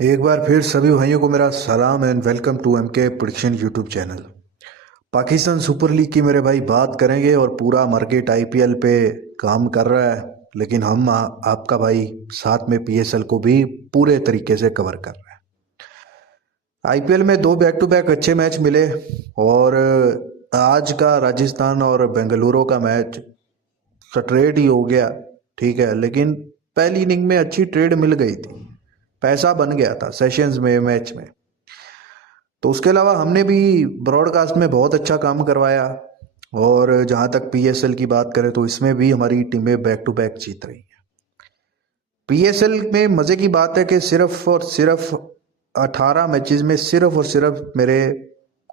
एक बार फिर सभी भाइयों को मेरा सलाम and welcome to MK prediction YouTube channel. Pakistan super league की मेरे भाई बात करेंगे और पूरा मार्केट आईपीएल पे काम कर रहा है, लेकिन हम आपका भाई साथ में पीएसएल को भी पूरे तरीके से कवर कर रहे हैं। आईपीएल में दो बैक टू बैक अच्छे मैच मिले और आज का राजस्थान और बेंगलुरु का मैच स्ट्रेट ही हो गया। ठीक है, लेकिन पहली इनिंग में अच्छी ट्रेड मिल गई थी, पैसा बन गया था सेशंस में मैच में। तो उसके अलावा हमने भी ब्रॉडकास्ट में बहुत अच्छा काम करवाया। और जहाँ तक पीएसएल की बात करें तो इसमें भी हमारी टीमें बैक टू बैक जीत रही हैं। पीएसएल में मज़े की बात है कि सिर्फ और सिर्फ 18 मैचेस में सिर्फ और सिर्फ मेरे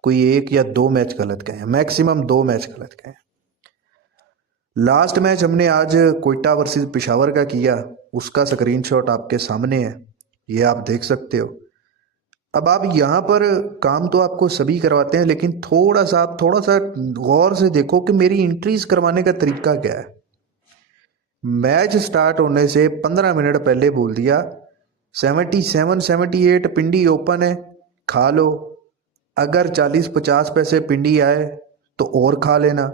कोई एक या दो मैच गलत गए हैं, मैक्सिमम दो मैच गलत गए हैं। लास्ट मैच हमने आज कोयटा वर्सेस पिशावर का किया, उसका स्क्रीनशॉट आपके सामने है, ये आप देख सकते हो। अब आप यहाँ पर काम तो आपको सभी करवाते हैं, लेकिन आप थोड़ा सा गौर से देखो कि मेरी एंट्रीज करवाने का तरीका क्या है। मैच स्टार्ट होने से 15 मिनट पहले बोल दिया 77 78 पिंडी ओपन है, खा लो। अगर 40 50 पैसे पिंडी आए तो और खा लेना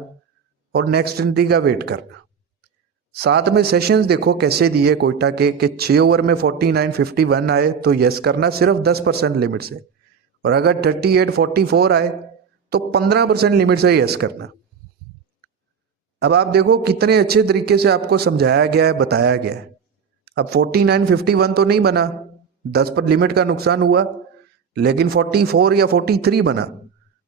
और नेक्स्ट एंट्री का वेट करना। साथ में सेशंस देखो कैसे दिए कोयटा के कि 6 ओवर में 49 51 आए तो यस करना सिर्फ 10% लिमिट से, और अगर 38 44 आए तो 15% लिमिट से यस करना। अब आप देखो कितने अच्छे तरीके से आपको समझाया गया है, बताया गया है। अब 49 51 तो नहीं बना, 10 पर लिमिट का नुकसान हुआ, लेकिन 44 या 43 बना।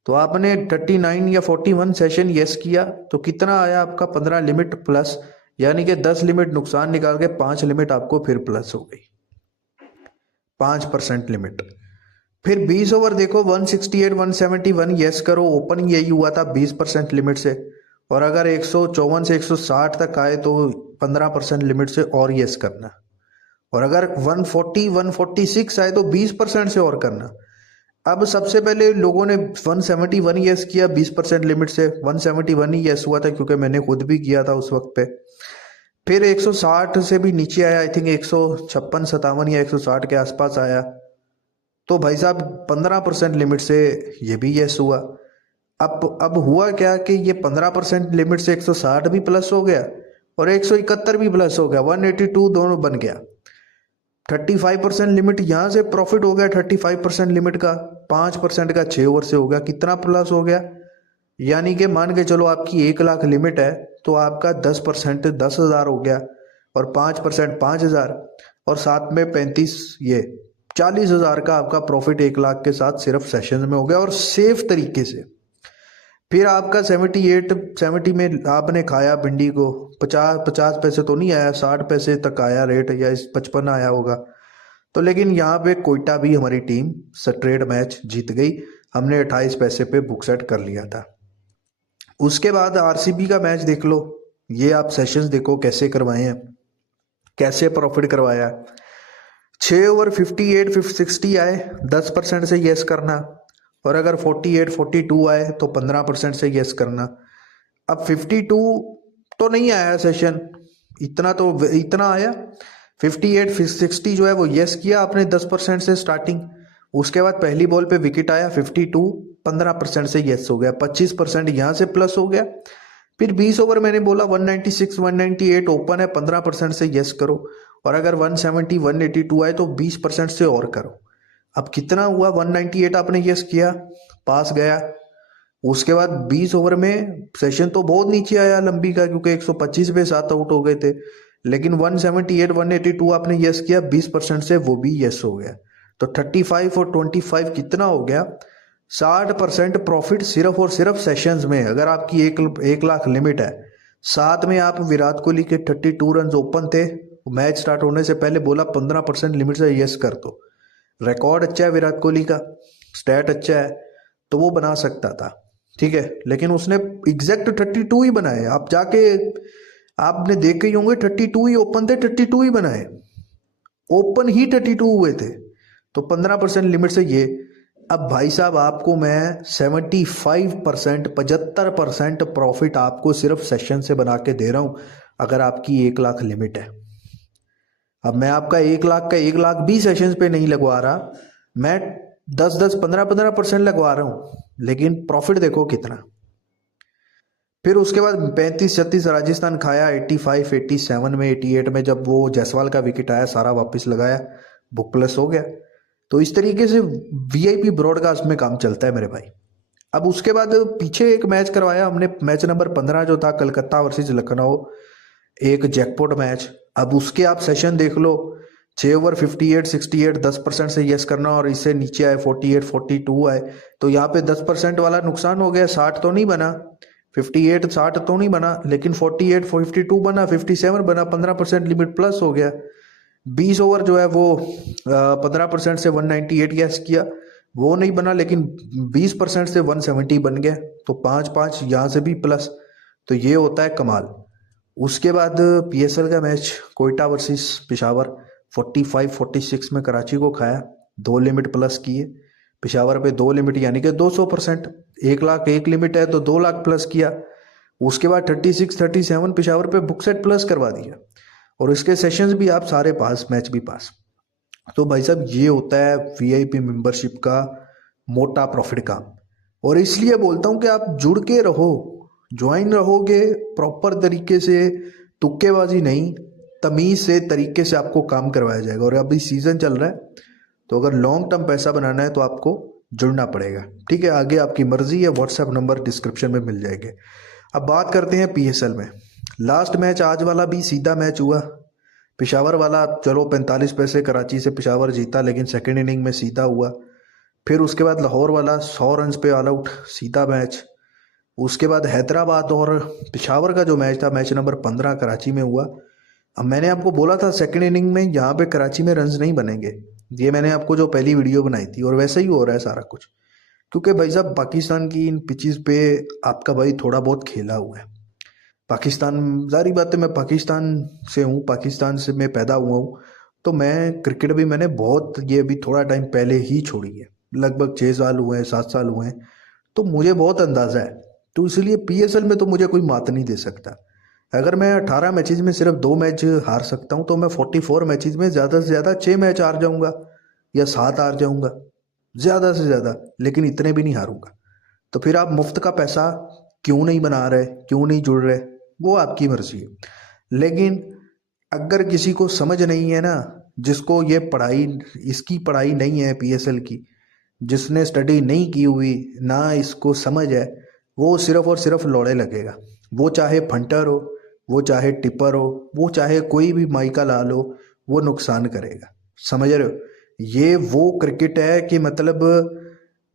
तो आपने 39 या 41 सेशन यस किया तो कितना आया आपका 15 लिमिट प्लस, यानी कि 10 लिमिट नुकसान निकाल के 5 लिमिट आपको फिर प्लस हो गई, 5% लिमिट। फिर 20 ओवर देखो 168 171 यस करो, ओपनिंग यही हुआ था 20% लिमिट से। और अगर 154 से 160 तक आए तो 15% लिमिट से और यस करना। और अगर 140 146 आए तो 20% से और करना। अब सबसे पहले लोगों ने 171 यस किया 20% लिमिट से, 171 ही यस हुआ था क्योंकि मैंने खुद भी किया था उस वक्त पे। फिर 160 से भी नीचे आया, आई थिंक 156 57 या 160 के आसपास आया, तो भाई साहब 15% लिमिट से ये भी यस हुआ। अब हुआ क्या कि ये 15% लिमिट से 160 भी प्लस हो गया और 171 भी प्लस हो गया, 182 दोनों बन गया। 35% लिमिट यहाँ से प्रॉफिट हो गया, 35% लिमिट का 5% का 6 ओवर से हो गया, कितना प्लस हो गया। यानी कि मान के चलो आपकी 1 लाख लिमिट है तो आपका 10% 10,000 हो गया, और 5% 5,000, और साथ में 35 ये 40,000 का आपका प्रॉफिट 1 लाख के साथ सिर्फ सेशन में हो गया और सेफ तरीके से। फिर आपका 70 में आपने खाया भिंडी को, 50 पैसे तो नहीं आया, 60 पैसे तक आया रेट, या 55 आया होगा। तो लेकिन यहाँ पे कोयटा भी हमारी टीम स्ट्रेट मैच जीत गई, हमने 28 पैसे पे बुक सेट कर लिया था। उसके बाद आरसीबी का मैच देख लो, ये आप सेशंस देखो कैसे करवाए हैं, कैसे प्रॉफिट करवाया। 6 ओवर 58 60 आए 10% से यस करना, और अगर 48 42 आए तो 15% से यस करना। अब 52 तो नहीं आया सेशन, इतना आया 58 60 जो है वो यस किया आपने 10% से स्टार्टिंग। उसके बाद पहली बॉल पे विकेट आया 52, 15% से यस हो गया, 25% यहाँ से प्लस हो गया। फिर 20 ओवर मैंने बोला 196 198 ओपन है, 15% से यस करो, और अगर 170 182 आए तो 20% से और करो। अब कितना हुआ, 198 आपने यस किया, पास गया। उसके बाद 20 ओवर में सेशन तो बहुत नीचे आया लंबी का, क्योंकि 125 पे 7 आउट हो गए थे, लेकिन 178 182 आपने यस किया 20% से, वो भी यस हो गया। तो 35 और 25 कितना हो गया, 60% प्रॉफिट सिर्फ और सिर्फ सेशंस में। अगर आपकी 1 लाख लिमिट है, साथ में आप विराट कोहली के 32 रन ओपन थे, मैच स्टार्ट होने से पहले बोला 15% लिमिट से यस कर दो। रिकॉर्ड अच्छा है विराट कोहली का, स्टैट अच्छा है, तो वो बना सकता था, ठीक है, लेकिन उसने एग्जैक्ट 32 ही बनाए। आप जाके आपने देखे ही होंगे 32 ही ओपन थे, 32 ही बनाए, ओपन ही 32 हुए थे। तो 15% लिमिट से ये। अब भाई साहब आपको मैं 75% 75% प्रॉफिट आपको सिर्फ सेशन से बना के दे रहा हूं, अगर आपकी 1 लाख लिमिट है। अब मैं आपका 1 लाख का 1 लाख भी सेशंस पे नहीं लगवा रहा, मैं 10-10 15-15% लगवा रहा हूँ, लेकिन प्रॉफिट देखो कितना। फिर उसके बाद 35-36 राजस्थान खाया, 85 87 में 88 में जब वो जायसवाल का विकेट आया सारा वापस लगाया, बुक प्लस हो गया। तो इस तरीके से वीआईपी ब्रॉडकास्ट में काम चलता है मेरे भाई। अब उसके बाद पीछे एक मैच करवाया हमने, मैच नंबर 15 जो था कलकत्ता वर्सेस लखनऊ, एक जैकपॉट मैच। अब उसके आप सेशन देख लो, 6 ओवर 58 68 10% से यस करना और इससे नीचे आए 48 42 आए, तो यहाँ पे 10% वाला नुकसान हो गया। 60 तो नहीं बना, 58 60 तो नहीं बना, लेकिन 48 52 बना, 57 बना, 15% लिमिट प्लस हो गया। 20 ओवर जो है वो 15% से 198 यस किया, वो नहीं बना, लेकिन 20% से 170 बन गया, तो 5-5 यहाँ से भी प्लस। तो ये होता है कमाल। उसके बाद पीएसएल का मैच कोयटा वर्सेस पेशावर, 45-46 में कराची को खाया, 2 लिमिट प्लस किए, पेशावर पे 2 लिमिट यानी कि 200%। 1 लाख 1 लिमिट है तो 2 लाख प्लस किया। उसके बाद 36-37 पेशावर पे बुक सेट प्लस करवा दिया, और इसके सेशंस भी आप सारे पास, मैच भी पास। तो भाई साहब ये होता है वीआईपी मेंबरशिप का मोटा प्रॉफिट काम। और इसलिए बोलता हूँ कि आप जुड़ के रहो, ज्वाइन रहोगे प्रॉपर तरीके से, तुक्केबाजी नहीं, तमीज से तरीके से आपको काम करवाया जाएगा। और अभी सीजन चल रहा है, तो अगर लॉन्ग टर्म पैसा बनाना है तो आपको जुड़ना पड़ेगा, ठीक है। आगे आपकी मर्जी है, व्हाट्सएप नंबर डिस्क्रिप्शन में मिल जाएंगे। अब बात करते हैं पीएसएल में। लास्ट मैच आज वाला भी सीधा मैच हुआ, पेशावर वाला चलो 45 पैसे कराची से पेशावर जीता, लेकिन सेकेंड इनिंग में सीधा हुआ। फिर उसके बाद लाहौर वाला 100 रन पे ऑल आउट, सीधा मैच। उसके बाद हैदराबाद और पेशावर का जो मैच था, मैच नंबर 15 कराची में हुआ। अब मैंने आपको बोला था सेकेंड इनिंग में यहाँ पे कराची में रन्स नहीं बनेंगे, ये मैंने आपको जो पहली वीडियो बनाई थी, और वैसे ही हो रहा है सारा कुछ। क्योंकि भाई साहब पाकिस्तान की इन पिचेस पे आपका भाई थोड़ा बहुत खेला हुआ है। पाकिस्तान, जारी बात है, मैं पाकिस्तान से हूँ, पाकिस्तान से मैं पैदा हुआ हूँ, तो मैं क्रिकेट भी मैंने बहुत, ये अभी थोड़ा टाइम पहले ही छोड़ी है, लगभग 6 साल हुए हैं, 7 साल हुए हैं, तो मुझे बहुत अंदाज़ा है। तो इसलिए पीएसएल में तो मुझे कोई मात नहीं दे सकता। अगर मैं 18 मैचेस में सिर्फ 2 मैच हार सकता हूँ, तो मैं 44 मैचेस में ज़्यादा से ज़्यादा 6 मैच हार जाऊँगा या 7 हार जाऊँगा, ज़्यादा से ज़्यादा, लेकिन इतने भी नहीं हारूंगा। तो फिर आप मुफ्त का पैसा क्यों नहीं बना रहे, क्यों नहीं जुड़ रहे, वो आपकी मर्जी है। लेकिन अगर किसी को समझ नहीं है ना, जिसको ये पढ़ाई, इसकी पढ़ाई नहीं है पीएसएल की, जिसने स्टडी नहीं की हुई ना, इसको समझ है, वो सिर्फ और सिर्फ लौड़े लगेगा। वो चाहे फंटर हो, वो चाहे टिपर हो, वो चाहे कोई भी माइका लाल हो, वो नुकसान करेगा। समझ रहे हो? ये वो क्रिकेट है कि मतलब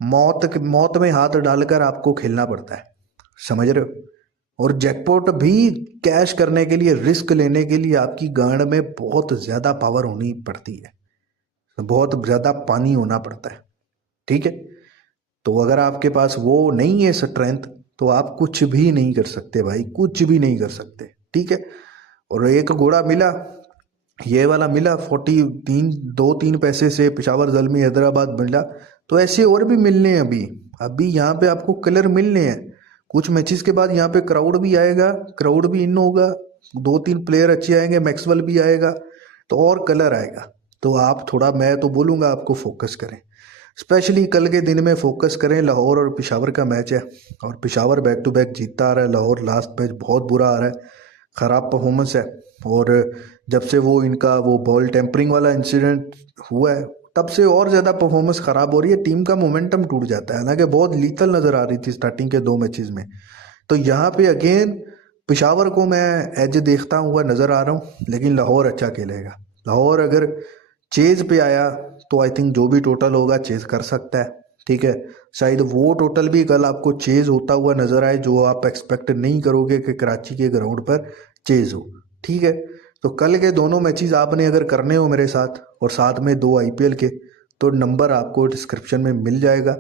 मौत मौत में हाथ डालकर आपको खेलना पड़ता है, समझ रहे हो? और जैकपॉट भी कैश करने के लिए, रिस्क लेने के लिए आपकी गांड में बहुत ज़्यादा पावर होनी पड़ती है, बहुत ज़्यादा पानी होना पड़ता है, ठीक है। तो अगर आपके पास वो नहीं है स्ट्रेंथ, तो आप कुछ भी नहीं कर सकते भाई, कुछ भी नहीं कर सकते, ठीक है। और एक घोड़ा मिला, ये वाला मिला 43 2-3 पैसे से, पेशावर ज़ल्मी हैदराबाद मिला, तो ऐसे और भी मिलने हैं। अभी अभी यहाँ पे आपको कलर मिलने हैं। कुछ मैचेस के बाद यहाँ पे क्राउड भी आएगा, क्राउड भी इन होगा, 2-3 प्लेयर अच्छे आएंगे, मैक्सवेल भी आएगा, तो और कलर आएगा। तो आप थोड़ा, मैं तो बोलूँगा आपको फोकस करें, स्पेशली कल के दिन में फोकस करें। लाहौर और पेशावर का मैच है, और पेशावर बैक टू बैक जीतता आ रहा है, लाहौर लास्ट मैच बहुत बुरा आ रहा है, ख़राब परफॉर्मेंस है। और जब से वो इनका वो बॉल टेम्परिंग वाला इंसिडेंट हुआ है, तब से और ज़्यादा परफॉर्मेंस ख़राब हो रही है, टीम का मोमेंटम टूट जाता है। हालांकि बहुत लीथल नज़र आ रही थी स्टार्टिंग के 2 मैचेस में, तो यहाँ पे अगेन पेशावर को मैं एज देखता हुआ नज़र आ रहा हूँ, लेकिन लाहौर अच्छा खेलेगा। लाहौर अगर चेज पे आया तो आई थिंक जो भी टोटल होगा चेज कर सकता है, ठीक है। शायद वो टोटल भी कल आपको चेज होता हुआ नजर आए, जो आप एक्सपेक्ट नहीं करोगे कि कराची के ग्राउंड पर चेज हो, ठीक है। तो कल के दोनों मैचेस आपने अगर करने हो मेरे साथ, और साथ में 2 आईपीएल के, तो नंबर आपको डिस्क्रिप्शन में मिल जाएगा।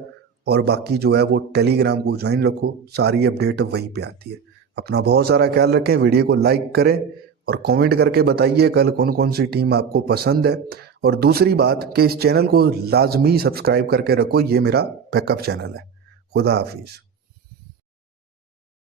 और बाकी जो है वो टेलीग्राम को ज्वाइन रखो, सारी अपडेट वहीं पे आती है। अपना बहुत सारा ख्याल रखें, वीडियो को लाइक करें और कमेंट करके बताइए कल कौन कौन सी टीम आपको पसंद है। और दूसरी बात कि इस चैनल को लाजमी सब्सक्राइब करके रखो, ये मेरा बैकअप चैनल है। खुदा हाफिज़।